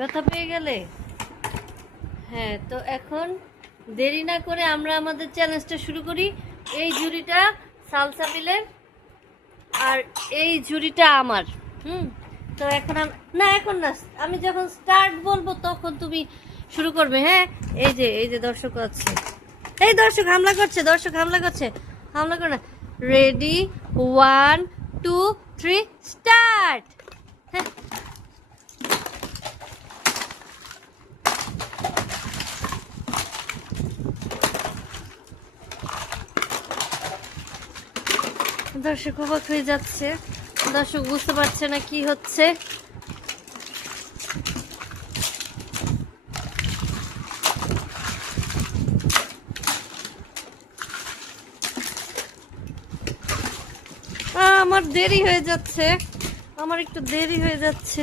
ব্যথা পেয়ে গেলে? হ্যাঁ, তো এখন দেরি না করে আমরা আমাদের চ্যালেঞ্জটা শুরু করি। এই ঝুড়িটা সালসাবিলের আর এই ঝুড়িটা আমার। তো এখন না, এখন না, আমি যখন স্টার্ট বলবো তখন তুমি শুরু করবে। হ্যাঁ, এই যে দর্শক আছে, এই দর্শক হামলা করছে, দর্শক হামলা করছে, হামলা করে না। Ready, 1 2 3 start. হ্যাঁ, দর্শক অবাক হয়ে যাচ্ছে, দর্শক বুঝতে পারছে না কি হচ্ছে। আমার দেরি হয়ে যাচ্ছে, আমার একটু দেরি হয়ে যাচ্ছে।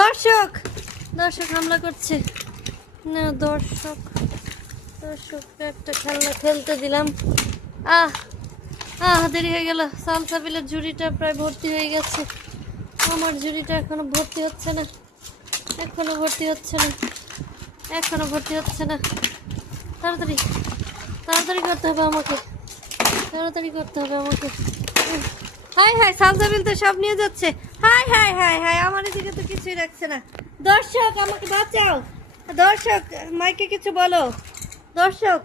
দর্শক দর্শক হামলা করছে না, দর্শক একটা খেলনা খেলতে দিলাম। দেরি হয়ে গেল। সালসাবিলের ঝুড়িটা প্রায় ভর্তি হয়ে গেছে, আমার ঝুড়িটা এখনো ভর্তি হচ্ছে না, এখনো ভর্তি হচ্ছে না, এখনো ভর্তি হচ্ছে না। তাড়াতাড়ি তাড়াতাড়ি করতে হবে আমাকে, তাড়াতাড়ি করতে হবে আমাকে। হাই হাই, সালসাবিল তো সব নিয়ে যাচ্ছে। হাই হাই হাই হাই, আমার এদিকে তো কিছুই রাখছে না। দর্শক আমাকে বাঁচাও, দর্শক মাইকে কিছু বলো। দর্শক,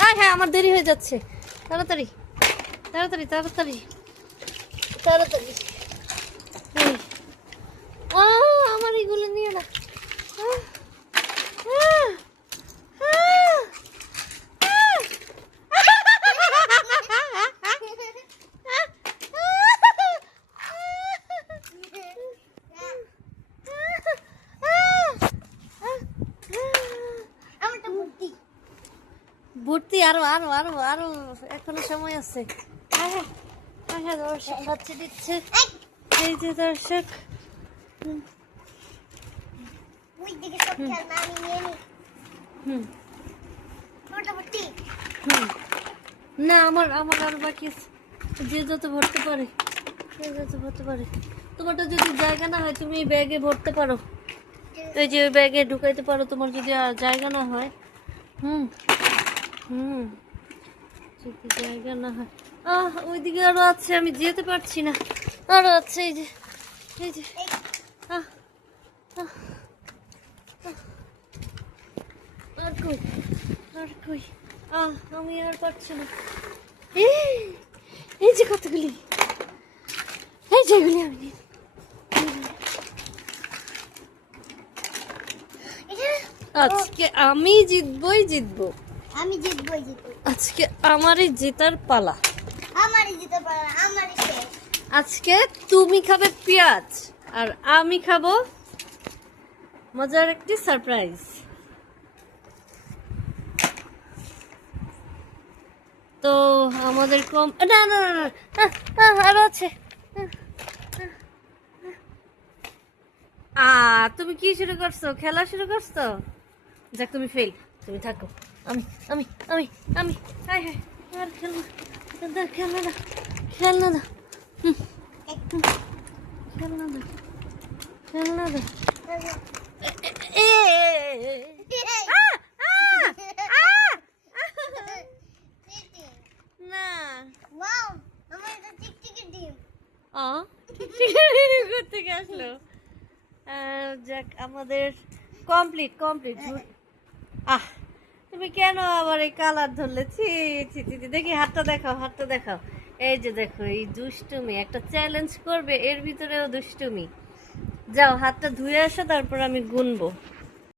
হাই হাই, আমার দেরি হয়ে যাচ্ছে। তাড়াতাড়ি তাড়াতাড়ি তাড়াতাড়ি তাড়াতাড়ি। আমার এগুলো নিয়ে না। ভর্তি, আরো আরো আরো আরো, এখনো সময় আছে। হ্যাঁ হ্যাঁ, দর্শক বাচ্চা দিচ্ছে, এই যে দর্শক। না, আমার আমার আরো বাকি আছে। যে যত ভরতে পারে, যে যত ভরতে পারে। তোমারটা যদি জায়গা না হয় তুমি ব্যাগে ভরতে পারো, এই যে ওই ব্যাগে ঢুকাইতে পারো, তোমার যদি আর জায়গা না হয়। যদি জায়গা না হয়। ওইদিকে আরো আছে, আমি যেতে পারছি না, আরো আছে। এই যে এই যে আর কই, আর কই, আমি আর পারছি না। এই যে কতগুলি, এই যেগুলি আমি আজকে আমি জিতবই জিতবো, আমি জিতবই জিতবো। আজকে আমারই জেতার পালা, আমারই জিতার পালা, আমারই শেষ। আজকে তুমি খাবে পেঁয়াজ আর আমি খাবো মজার একটি সারপ্রাইজ। তো আমাদের কম, না না না না, আরো আছে। তুমি কি শুরু করছো, খেলা শুরু করছো? যাক, তুমি ফেল, তুমি থাকো। আমি আমি আমি আমি হাই হাই, আর খেলনা, খেলনা দাও, খেলনা দাও, খেলনা দাও, খেলনা দাও। না, ওয়াও, আমার এটা টিকটিকি ডিম। থেকে আসলো। যাক, আমাদের কমপ্লিট কমপ্লিট। তুমি কেন আবার এই কালার ধরলে? ছি ছি ছি, দেখি হাতটা দেখাও, হাতটা দেখাও। এই যে দেখো, এই দুষ্টুমি, একটা চ্যালেঞ্জ করবে, এর ভিতরেও দুষ্টুমি। যাও হাতটা ধুয়ে আসো, তারপর আমি গুনবো।